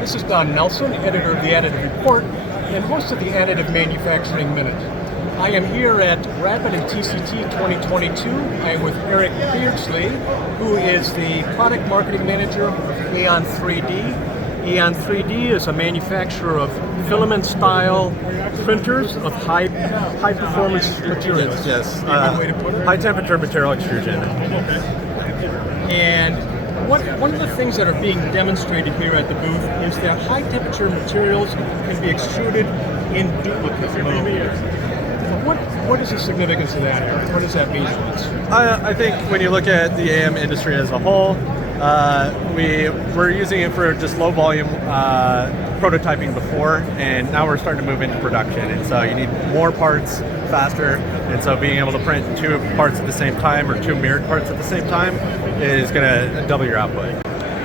This is Don Nelson, editor of the Additive Report and host of the Additive Manufacturing Minute. I am here at RAPID TCT 2022. I am with Eric Beardslee, who is the product marketing manager of Aeon 3D. Aeon 3D is a manufacturer of filament-style printers of high-performance materials. Yes. Way to put it? High-temperature material extrusion. Okay. And one of the things that are being demonstrated here at the booth is that high-temperature materials can be extruded in duplicate mode. What is the significance of that, Eric? What does that mean to us? I think when you look at the AM industry as a whole, we're using it for just low volume prototyping before, and now we're starting to move into production. And so you need more parts faster, and so being able to print two parts at the same time or two mirrored parts at the same time is going to double your output.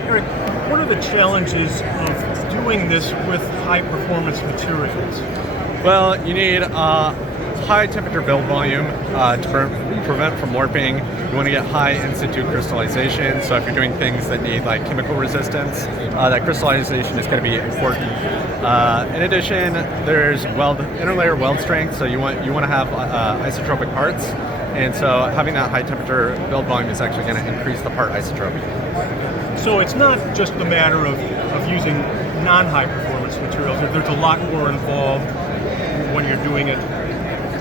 Eric, what are the challenges of doing this with high performance materials? Well, you need high temperature build volume to prevent from warping. You want to get high in-situ crystallization, so if you're doing things that need like chemical resistance, that crystallization is going to be important. In addition, there's interlayer weld strength, so you want to have isotropic parts, and so having that high temperature build volume is actually going to increase the part isotropy. So it's not just a matter of using non-high performance materials. There's a lot more involved when you're doing it,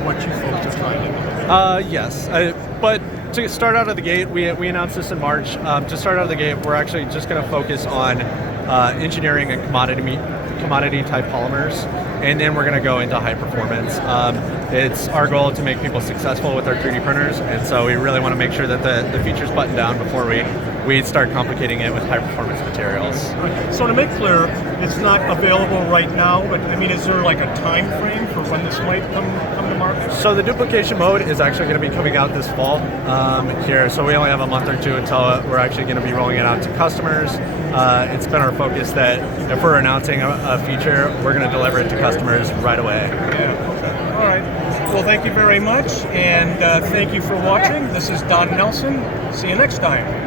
what you folks are trying to do. Yes, but to start out of the gate, we announced this in March. To start out of the gate, we're actually just going to focus on engineering and commodity type polymers, and then we're going to go into high performance. It's our goal to make people successful with our 3D printers, and so we really want to make sure that the features button down before we start complicating it with high performance materials. So to make clear, it's not available right now, but I mean, is there like a time frame for when this might come to market? So the duplication mode is actually going to be coming out this fall here, so we only have a month or two until we're actually going to be rolling it out to customers. It's been our focus that if we're announcing a feature, we're going to deliver it to customers right away. Yeah, okay. All right. Well, thank you very much, and thank you for watching. This is Don Nelson. See you next time.